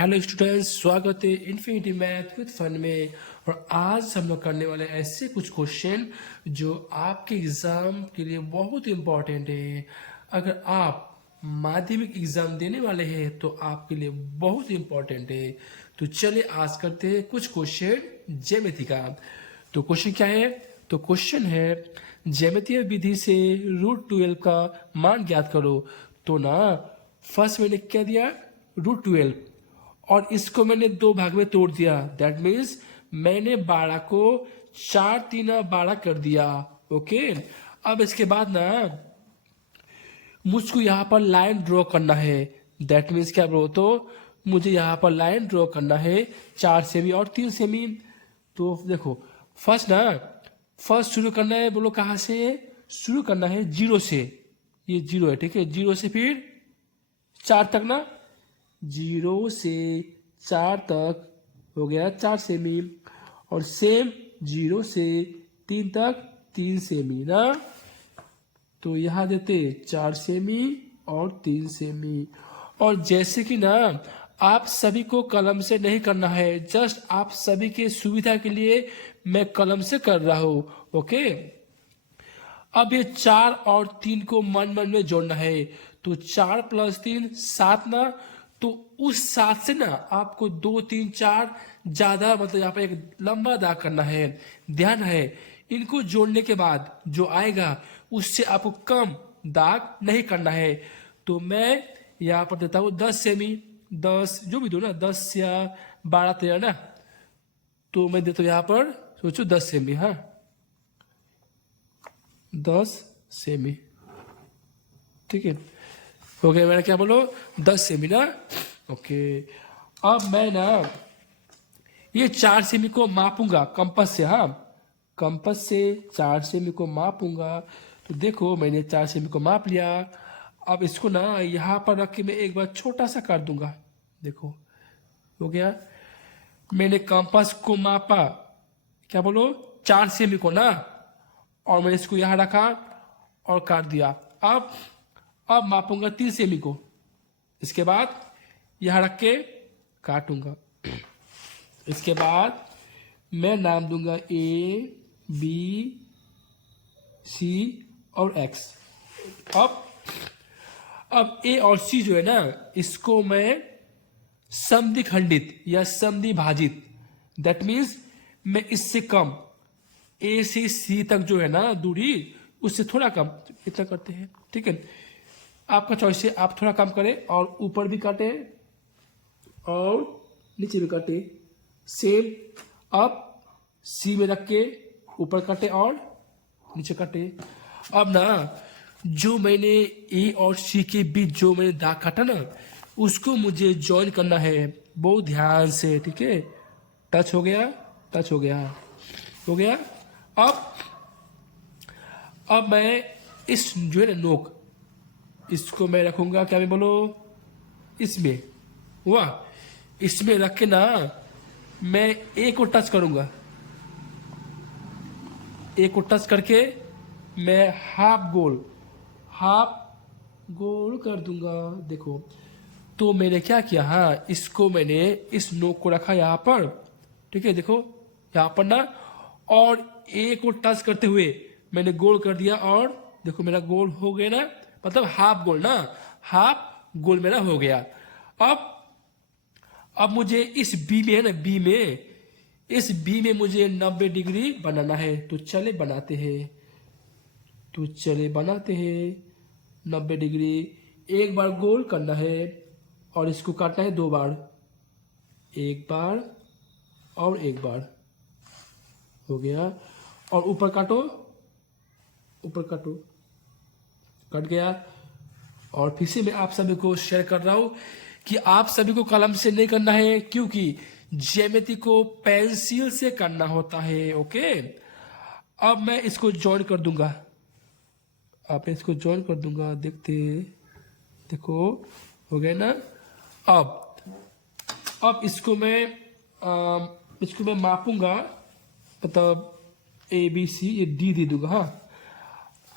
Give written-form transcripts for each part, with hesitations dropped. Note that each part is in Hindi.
हेलो स्टूडेंट्स, स्वागत है इन्फिनिटी मैथ विद फन में। और आज हम लोग करने वाले ऐसे कुछ क्वेश्चन जो आपके एग्जाम के लिए बहुत इंपॉर्टेंट है। अगर आप माध्यमिक एग्जाम देने वाले हैं तो आपके लिए बहुत इंपॉर्टेंट है। तो चलिए आज करते हैं कुछ क्वेश्चन ज्यामिति का। तो क्वेश्चन क्या है? तो क्वेश्चन है ज्यामितीय विधि से √12 का मान ज्ञात करो। तो ना फर्स्ट मैंने क्या दिया, √12, और इसको मैंने दो भाग में तोड़ दिया। दैट मीन्स मैंने 12 को 4 3 12 कर दिया। ओके, अब इसके बाद ना मुझको यहाँ पर लाइन ड्रॉ करना है। दैट मीन्स क्या ब्रो, तो मुझे यहाँ पर लाइन ड्रॉ करना है 4 सेमी और 3 सेमी। तो देखो फर्स्ट शुरू करना है, बोलो कहाँ से शुरू करना है? 0 से। ये 0 है, ठीक है। 0 से फिर 4 तक ना, 0 से 4 तक हो गया 4 सेमी, और सेम 0 से 3 तक 3 सेमी ना। तो यहाँ देते 4 सेमी और 3 सेमी। और जैसे कि ना आप सभी को कलम से नहीं करना है, जस्ट आप सभी के सुविधा के लिए मैं कलम से कर रहा हूँ। ओके, अब ये 4 और 3 को मन मन में जोड़ना है। तो 4 + 3 7 ना, तो उस 7 से ना आपको 2 3 4 ज्यादा, मतलब यहाँ पर एक लंबा दाग करना है। ध्यान है, इनको जोड़ने के बाद जो आएगा उससे आपको कम दाग नहीं करना है। तो मैं यहाँ पर देता हूँ 10 सेमी, 10 जो भी दो ना, 10 या 12 13 ना, तो मैं देता हूँ यहाँ पर सोचो 10 सेमी। हाँ, 10 सेमी, ठीक है। हो गया मेरा, क्या बोलो, 10 सेमी ना। ओके, अब मैं ना ये 4 सेमी को मापूंगा कंपास से। हाँ, कंपास से 4 सेमी को मापूंगा। तो देखो मैंने 4 सेमी को माप लिया। अब इसको ना यहाँ पर रख के मैं एक बार छोटा सा कर दूंगा। देखो हो गया, मैंने कंपास को मापा, क्या बोलो, 4 सेमी को ना, और मैंने इसको यहाँ रखा और काट दिया। अब मापूंगा 3 सेमी को, इसके बाद यहाँ रख के काटूंगा। इसके बाद मैं नाम दूंगा A B C और X। अब A और C जो है ना, इसको मैं समद्वि खंडित या समद्वि भाजित, दैट मीन्स मैं इससे कम A से C तक जो है ना दूरी, उससे थोड़ा कम इतना करते हैं, ठीक है। आपका चॉइस है, आप थोड़ा कम करें और ऊपर भी काटे और नीचे भी काटे। सेम अब C में रख के ऊपर काटे और नीचे काटे। अब ना जो मैंने A और C के बीच जो मैंने दाग काटा ना, उसको मुझे ज्वाइन करना है बहुत ध्यान से, ठीक है। टच हो गया, टच हो गया, हो गया। अब मैं इस जो है ना नोक, इसको मैं रखूंगा, क्या मैं बोलो, इसमें हुआ, इसमें रख के ना मैं A को टच करूंगा। A को टच करके मैं हाफ गोल कर दूंगा। देखो, तो मैंने क्या किया, हाँ, इसको मैंने इस नोक को रखा यहाँ पर, ठीक है। देखो यहाँ पर ना, और A को टच करते हुए मैंने गोल कर दिया, और देखो मेरा गोल हो गया ना, मतलब हाफ गोल ना, हाफ गोल मेरा हो गया। अब मुझे इस बी में है ना, इस बी में मुझे 90 डिग्री बनाना है। तो चले बनाते हैं 90 डिग्री। एक बार गोल करना है और इसको काटना है 2 बार, एक बार और एक बार, हो गया। और ऊपर काटो, कट गया। और फिर से मैं आप सभी को शेयर कर रहा हूं कि आप सभी को कलम से नहीं करना है, क्योंकि ज्यामिति को पेंसिल से करना होता है। ओके, अब मैं इसको ज्वाइन कर दूंगा, देखो हो गया ना। अब इसको मैं मापूंगा, मतलब ABC, ये D दे दूंगा। हाँ,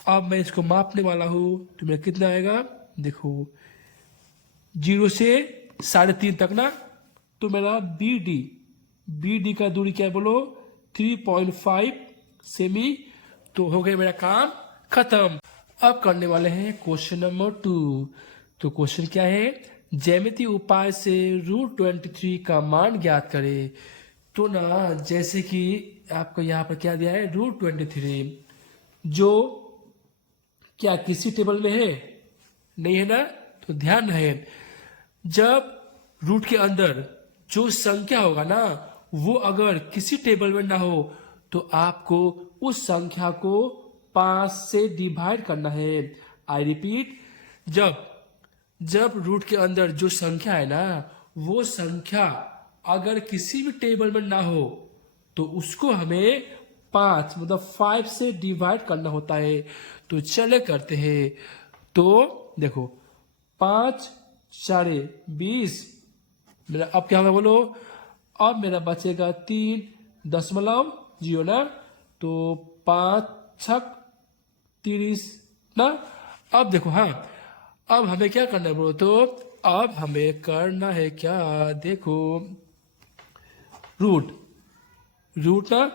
अब मैं इसको मापने वाला हूँ, तो मेरा कितना आएगा, देखो 0 से 3.5 तक ना, तो मेरा बी डी का दूरी क्या है बोलो 3.5 सेमी। तो हो गया मेरा काम खत्म। अब करने वाले हैं क्वेश्चन नंबर 2। तो क्वेश्चन क्या है, ज्यामितीय उपाय से √23 का मान ज्ञात करें। तो ना जैसे कि आपको यहाँ पर क्या दिया है √23, जो क्या किसी टेबल में है, नहीं है ना। तो ध्यान रहे, जब रूट के अंदर जो संख्या होगा ना वो अगर किसी टेबल में ना हो तो आपको उस संख्या को 5 से डिवाइड करना है। आई रिपीट, जब रूट के अंदर जो संख्या है ना वो संख्या अगर किसी भी टेबल में ना हो तो उसको हमें 5 मतलब 5 से डिवाइड करना होता है। तो चले करते हैं। तो देखो 5 4 20, मेरा अब क्या होगा बोलो, अब मेरा बचेगा 3.0 ना। तो 5 6 30 ना। अब देखो, हाँ अब हमें क्या करना है बोलो, तो अब हमें करना है क्या, देखो रूट ना।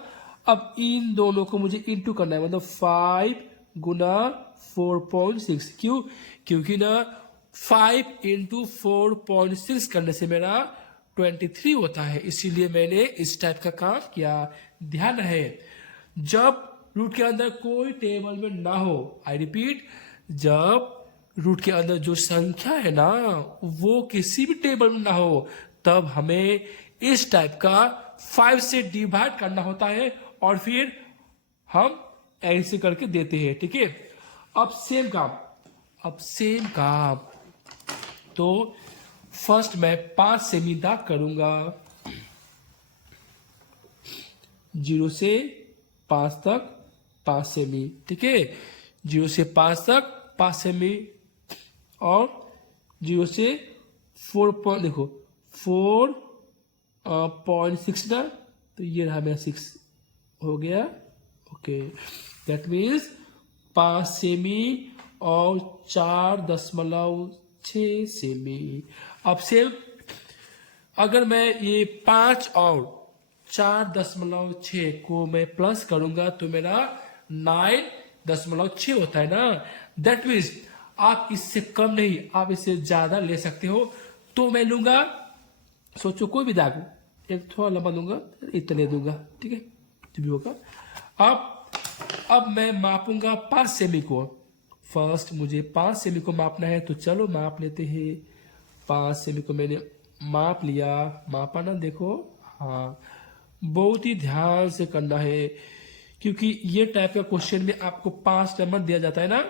अब इन दोनों को मुझे इंटू करना है, मतलब 5 गुना 4.6। क्यों? क्योंकि ना 5 इंटू 4.6 करने से मेरा 23 होता है, इसीलिए मैंने इस टाइप का काम किया। ध्यान रहे, जब रूट के अंदर कोई टेबल में ना हो, आई रिपीट, जब रूट के अंदर जो संख्या है ना वो किसी भी टेबल में ना हो तब हमें इस टाइप का 5 से डिवाइड करना होता है और फिर हम ऐसे करके देते हैं। ठीक है, अब सेम काम तो फर्स्ट मैं 5 सेमी दाग करूंगा, 0 से 5 तक 5 सेमी। ठीक है, 0 से 5 तक 5 सेमी और 0 से 4.6 ना। तो ये रहा मेरा 6 हो गया। ओके, दैट मीन्स 5 सेमी और 4.6 सेमी। अब से अगर मैं ये 5 और 4.6 को मैं प्लस करूंगा तो मेरा 9.6 होता है ना। दैट मीन्स आप इससे कम नहीं, आप इससे ज्यादा ले सकते हो। तो मैं लूंगा, सोचो कोई भी दाग, एक थोड़ा लंबा लूंगा, इतना ले दूंगा। ठीक है, जो भी होगा। अब मैं मापूंगा 5 सेमी को। फर्स्ट मुझे 5 सेमी को मापना है, तो चलो माप लेते हैं। 5 सेमी को मैंने माप लिया, मापा ना, देखो, हाँ बहुत ही ध्यान से करना है क्योंकि ये टाइप का क्वेश्चन में आपको 5 नंबर दिया जाता है ना।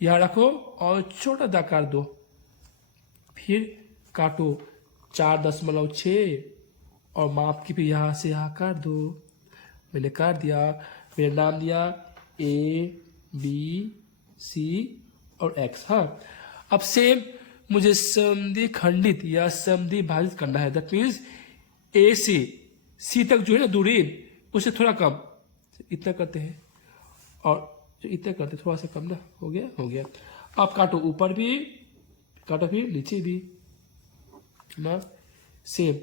यहाँ रखो और छोटा दाग काट दो, फिर काटो 4.6 और माप की फिर यहाँ से यहाँ काट दो। मैंने काट दिया, मेरा नाम दिया ABC और X। हाँ, अब सेम मुझे समधि खंडित या समधि भाजित करना है। दैट मीन्स A से C तक जो है ना दूरी, उससे थोड़ा कम, इतना करते हैं और जो इतना करते थोड़ा सा कम ना, हो गया। अब काटो, ऊपर भी काटो फिर नीचे भी ना, सेम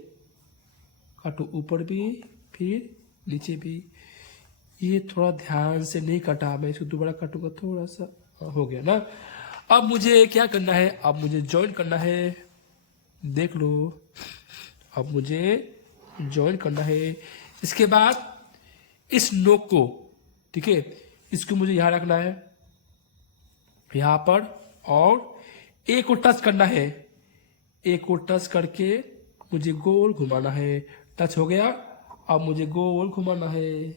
काटो, ऊपर भी फिर नीचे भी। ये थोड़ा ध्यान से नहीं काटा, मैं इसको दोबारा काटूंगा थोड़ा सा, हो गया ना। अब मुझे क्या करना है, अब मुझे ज्वाइन करना है, देख लो, अब मुझे ज्वाइन करना है। इसके बाद इस नोक को, ठीक है, इसको मुझे यहां रखना है, यहां पर, और ए को टच करना है। ए को टच करके मुझे गोल घुमाना है। टच हो गया, अब मुझे गोल घुमाना है,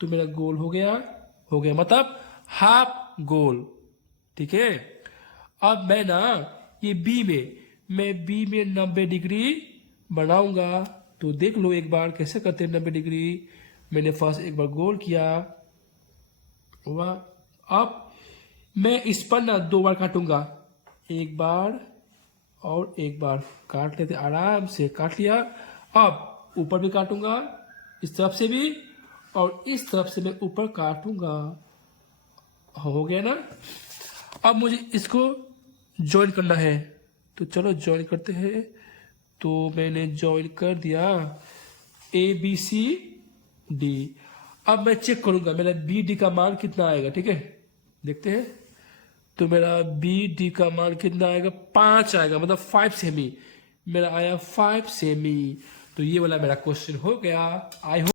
तो मेरा गोल हो गया मतलब हाफ गोल। ठीक है, अब मैं ना ये मैं बी में 90 डिग्री बनाऊंगा। तो देख लो एक बार कैसे करते हैं 90 डिग्री। मैंने फर्स्ट एक बार गोल किया, वाह। अब मैं इस पर ना 2 बार काटूंगा, एक बार और एक बार, काट लेते, आराम से काट लिया। अब ऊपर भी काटूंगा, इस तरफ से भी, और इस तरफ से मैं ऊपर काटूंगा। हो गया ना। अब मुझे इसको ज्वाइन करना है, तो चलो ज्वाइन करते हैं। तो मैंने ज्वाइन कर दिया ABCD। अब मैं चेक करूंगा मेरा BD का मान कितना आएगा, ठीक है, देखते हैं। तो मेरा BD का मान कितना आएगा, 5 आएगा, मतलब 5 सेमी। मेरा आया 5 सेमी। तो ये वाला मेरा क्वेश्चन हो गया। I hope